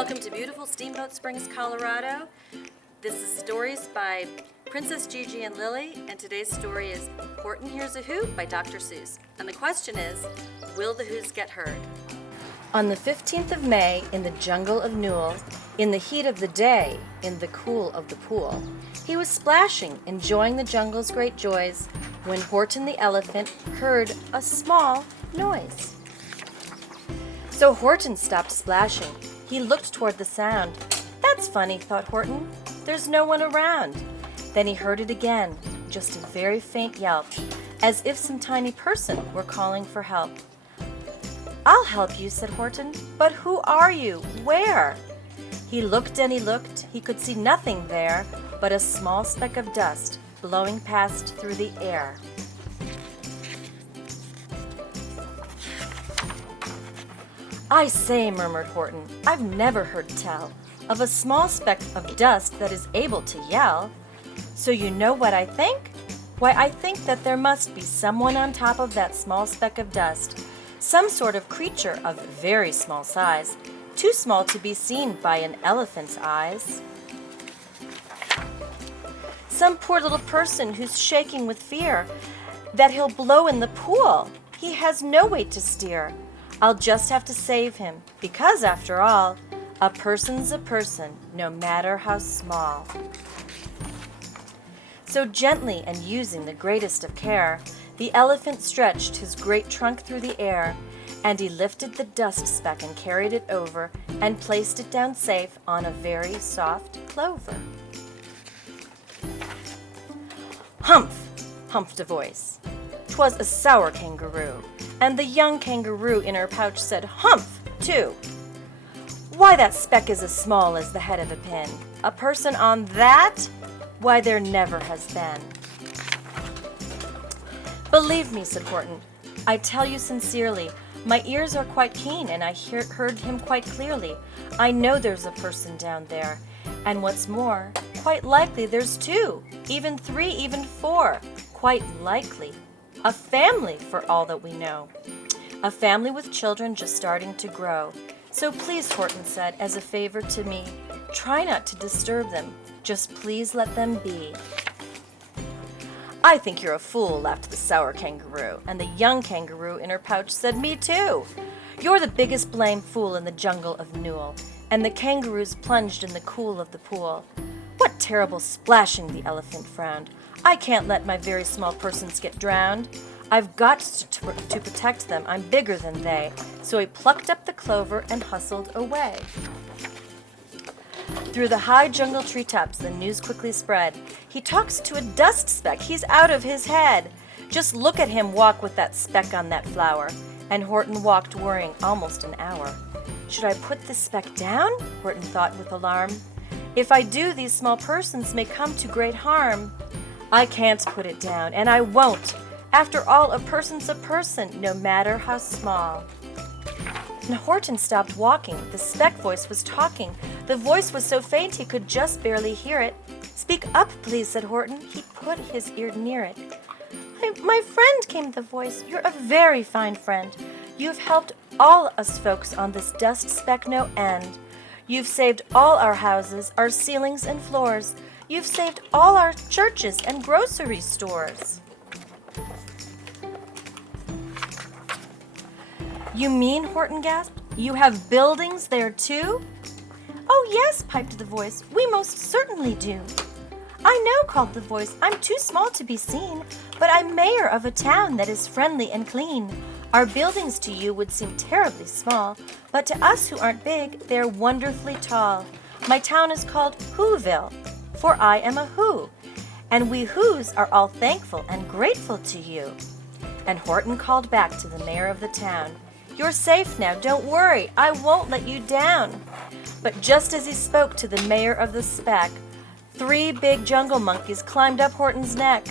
welcome to beautiful Steamboat Springs, Colorado. This is Stories by Princess Gigi and Lily, and today's story is Horton Hears a Who by Dr. Seuss. And the question is, will the Whos get heard? On the 15th of May, in the jungle of Newell, in the heat of the day, in the cool of the pool, he was splashing, enjoying the jungle's great joys, when Horton the elephant heard a small noise. So Horton stopped splashing. He looked toward the sound. That's funny, thought Horton. There's no one around. Then he heard it again, just a very faint yelp, as if some tiny person were calling for help. I'll help you, said Horton. But who are you? Where? He looked and he looked. He could see nothing there but a small speck of dust blowing past through the air. I say, murmured Horton, I've never heard tell of a small speck of dust that is able to yell. So you know what I think? Why, I think that there must be someone on top of that small speck of dust, some sort of creature of very small size, too small to be seen by an elephant's eyes. Some poor little person who's shaking with fear that he'll blow in the pool. He has no weight to steer. I'll just have to save him, because after all, a person's a person, no matter how small. So gently and using the greatest of care, the elephant stretched his great trunk through the air, and he lifted the dust speck and carried it over and placed it down safe on a very soft clover. Humph! Humphed a voice. 'Twas a sour kangaroo, and the young kangaroo in her pouch said, Humph! too. Why, that speck is as small as the head of a pin. A person on that? Why, there never has been. Believe me, said Horton, I tell you sincerely, my ears are quite keen, and I heard him quite clearly. I know there's a person down there, and what's more, quite likely there's two, even three, even four, quite likely. A family, for all that we know. A family with children just starting to grow. So please, Horton said, as a favor to me, try not to disturb them. Just please let them be. I think you're a fool, laughed the sour kangaroo, and the young kangaroo in her pouch said, Me too. You're the biggest blame fool in the jungle of Newell, and the kangaroos plunged in the cool of the pool. What terrible splashing, the elephant frowned. I can't let my very small persons get drowned. I've got to protect them. I'm bigger than they. So he plucked up the clover and hustled away. Through the high jungle treetops, the news quickly spread. He talks to a dust speck. He's out of his head. Just look at him walk with that speck on that flower. And Horton walked worrying almost an hour. Should I put this speck down? Horton thought with alarm. If I do, these small persons may come to great harm. I can't put it down, and I won't. After all, a person's a person, no matter how small. And Horton stopped walking. The speck voice was talking. The voice was so faint he could just barely hear it. Speak up, please, said Horton. He put his ear near it. My friend, came the voice. You're a very fine friend. You've helped all us folks on this dust speck no end. You've saved all our houses, our ceilings and floors. You've saved all our churches and grocery stores. You mean, Horton gasped, you have buildings there too? Oh yes, piped the voice, we most certainly do. I know, called the voice, I'm too small to be seen, but I'm mayor of a town that is friendly and clean. Our buildings to you would seem terribly small, but to us who aren't big, they're wonderfully tall. My town is called Whoville, for I am a Who, and we Whos are all thankful and grateful to you. And Horton called back to the mayor of the town, You're safe now, don't worry, I won't let you down. But just as he spoke to the mayor of the speck, 3 big jungle monkeys climbed up Horton's neck.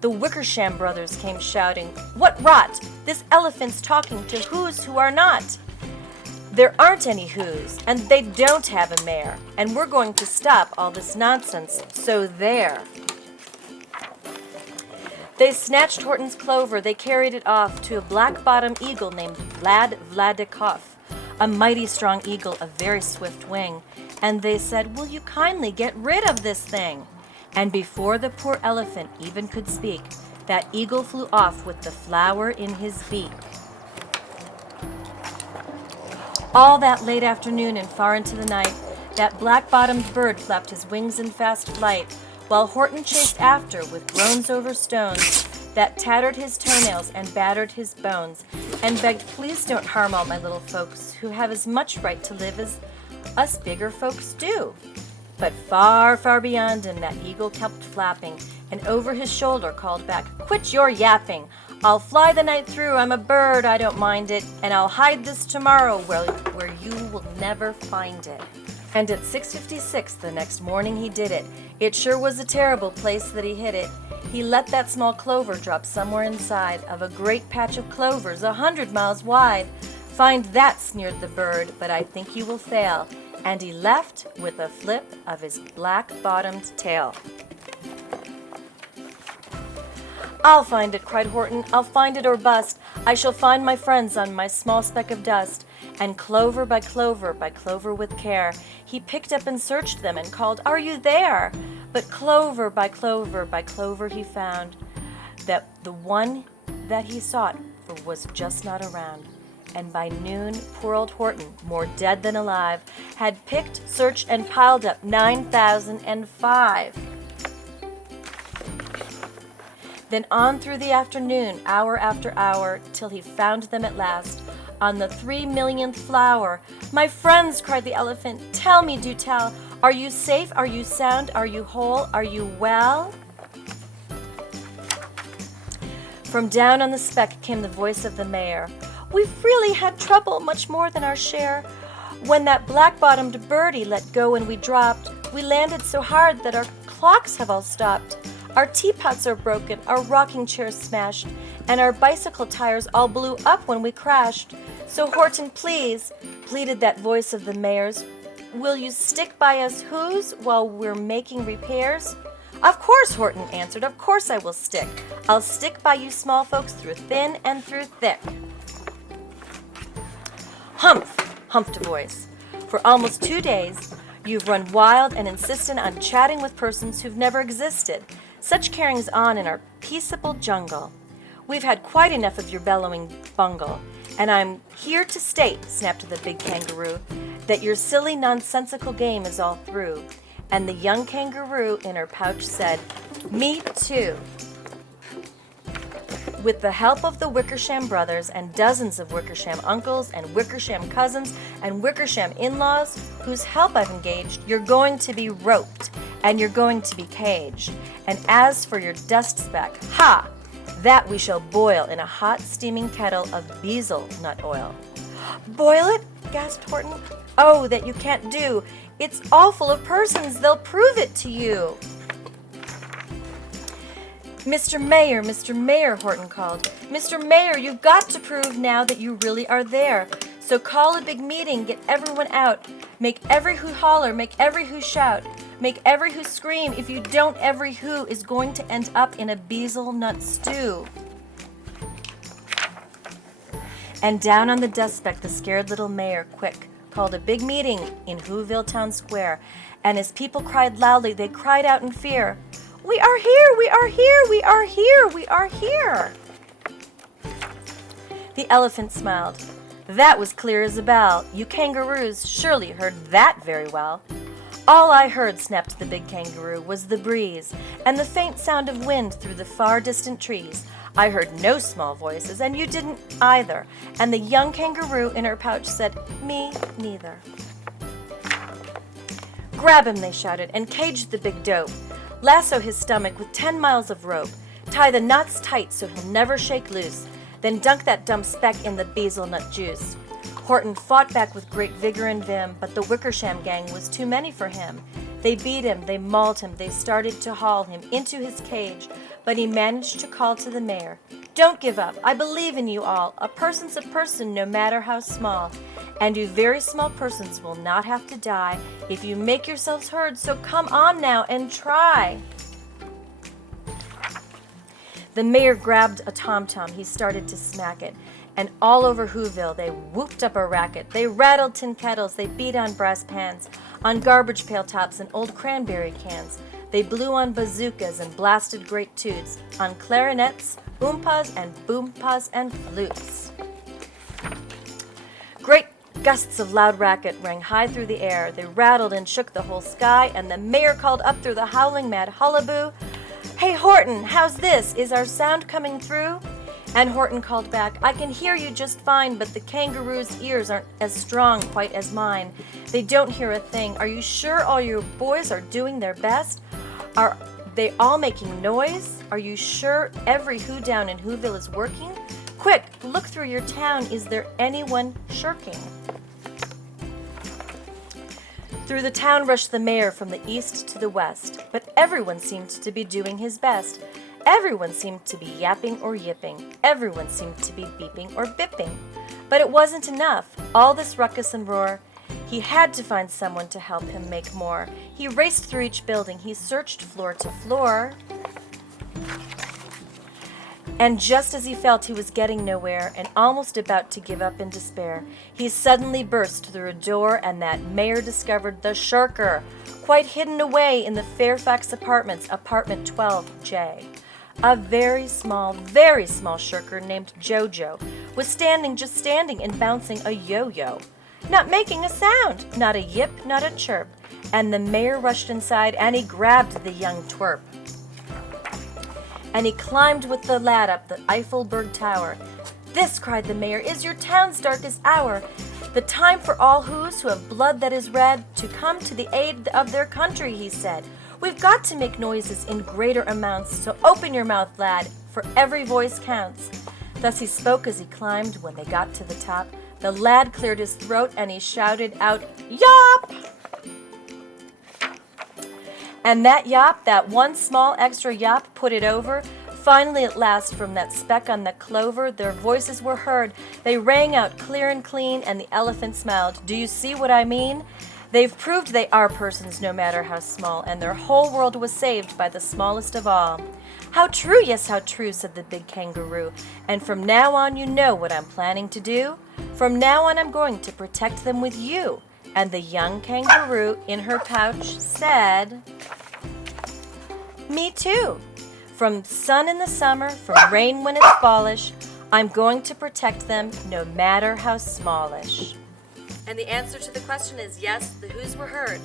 The Wickersham brothers came shouting, What rot! This elephant's talking to Whos who are not. There aren't any Whos, and they don't have a mayor, and we're going to stop all this nonsense, so there. They snatched Horton's clover, they carried it off to a black-bottom eagle named Vladikov, a mighty strong eagle of very swift wing. And they said, "Will you kindly get rid of this thing?" And before the poor elephant even could speak, that eagle flew off with the flower in his beak. All that late afternoon and far into the night, that black-bottomed bird flapped his wings in fast flight, while Horton chased after with groans over stones that tattered his toenails and battered his bones, and begged, "Please don't harm all my little folks, who have as much right to live as us bigger folks do." But far, far beyond him, that eagle kept flapping, and over his shoulder called back, "Quit your yapping! I'll fly the night through, I'm a bird, I don't mind it, and I'll hide this tomorrow where you will never find it." And at 6:56 the next morning he did it. It sure was a terrible place that he hid it. He let that small clover drop somewhere inside of a great patch of clovers 100 miles wide. "Find that," sneered the bird, "but I think you will fail." And he left with a flip of his black-bottomed tail. "I'll find it," cried Horton. "I'll find it or bust. I shall find my friends on my small speck of dust." And clover by clover with care, he picked up and searched them and called, "Are you there?" But clover by clover he found that the one that he sought for was just not around. And by noon, poor old Horton, more dead than alive, had picked, searched, and piled up 9,005. Then on through the afternoon, hour after hour, till he found them at last, on the 3,000,000th flower. "My friends," cried the elephant, "tell me, do tell, are you safe, are you sound, are you whole, are you well?" From down on the speck came the voice of the mayor. "We've really had trouble, much more than our share. When that black-bottomed birdie let go and we dropped, we landed so hard that our clocks have all stopped. Our teapots are broken, our rocking chairs smashed, and our bicycle tires all blew up when we crashed. So Horton, please," pleaded that voice of the mayor's, "will you stick by us who's while we're making repairs?" "Of course," Horton answered, "of course I will stick. I'll stick by you small folks through thin and through thick." "Humph," humphed a voice. "For almost 2 days, you've run wild and insistent on chatting with persons who've never existed. Such carryings on in our peaceable jungle. We've had quite enough of your bellowing bungle, and I'm here to state," snapped the big kangaroo, "that your silly nonsensical game is all through." And the young kangaroo in her pouch said, "Me too." With the help of the Wickersham brothers and dozens of Wickersham uncles and Wickersham cousins and Wickersham in-laws, whose help I've engaged, you're going to be roped, and you're going to be caged. And as for your dust speck, ha! That we shall boil in a hot steaming kettle of bezel nut oil." "Boil it?" gasped Horton. "Oh, that you can't do. It's all full of persons. They'll prove it to you." Mr. Mayor," Horton called. "Mr. Mayor, you've got to prove now that you really are there. So call a big meeting, get everyone out. Make every who holler, make every who shout, make every who scream. If you don't, every who is going to end up in a bezel nut stew." And down on the dust speck, the scared little mayor, quick, called a big meeting in Whoville Town Square. And as people cried loudly, they cried out in fear, "We are here! We are here! We are here! We are here!" The elephant smiled. "That was clear as a bell. You kangaroos surely heard that very well." "All I heard," snapped the big kangaroo, "was the breeze and the faint sound of wind through the far distant trees. I heard no small voices, and you didn't either." And the young kangaroo in her pouch said, "Me neither." "Grab him," they shouted, "and cage the big dope. Lasso his stomach with 10 miles of rope. Tie the knots tight so he'll never shake loose. Then dunk that dumb speck in the bezel nut juice." Horton fought back with great vigor and vim, but the Wickersham gang was too many for him. They beat him, they mauled him, they started to haul him into his cage, but he managed to call to the mayor, "Don't give up, I believe in you all. A person's a person no matter how small, and you very small persons will not have to die if you make yourselves heard, so come on now and try." The mayor grabbed a tom-tom. He started to smack it. And all over Whoville, they whooped up a racket. They rattled tin kettles. They beat on brass pans, on garbage pail tops and old cranberry cans. They blew on bazookas and blasted great toots, on clarinets, oompas and boompas and flutes. Great gusts of loud racket rang high through the air. They rattled and shook the whole sky, and the mayor called up through the howling mad hullaboo, "Hey, Horton, how's this? Is our sound coming through?" And Horton called back, "I can hear you just fine, but the kangaroo's ears aren't as strong quite as mine. They don't hear a thing. Are you sure all your boys are doing their best? Are they all making noise? Are you sure every who down in Whoville is working? Quick, look through your town. Is there anyone shirking?" Through the town rushed the mayor from the east to the west, but everyone seemed to be doing his best. Everyone seemed to be yapping or yipping. Everyone seemed to be beeping or bipping. But it wasn't enough. All this ruckus and roar. He had to find someone to help him make more. He raced through each building. He searched floor to floor. And just as he felt he was getting nowhere and almost about to give up in despair, he suddenly burst through a door, and that mayor discovered the shirker, quite hidden away in the Fairfax Apartments, apartment 12J. A very small shirker named Jojo was just standing and bouncing a yo-yo, not making a sound, not a yip, not a chirp. And the mayor rushed inside, and he grabbed the young twerp. And he climbed with the lad up the Eiffelberg Tower. "This," cried the mayor, "is your town's darkest hour. The time for all who have blood that is red to come to the aid of their country," he said. "We've got to make noises in greater amounts, so open your mouth, lad, for every voice counts." Thus he spoke as he climbed. When they got to the top, the lad cleared his throat and he shouted out, "Yop!" And that yop, that one small extra yop, put it over. Finally, at last, from that speck on the clover, their voices were heard. They rang out clear and clean, and the elephant smiled. "Do you see what I mean? They've proved they are persons, no matter how small, and their whole world was saved by the smallest of all." "How true, yes, how true," said the big kangaroo. "And from now on you know what I'm planning to do. From now on I'm going to protect them with you." And the young kangaroo in her pouch said, "Me too. From sun in the summer, from rain when it's fallish, I'm going to protect them no matter how smallish." And the answer to the question is yes, the who's were heard.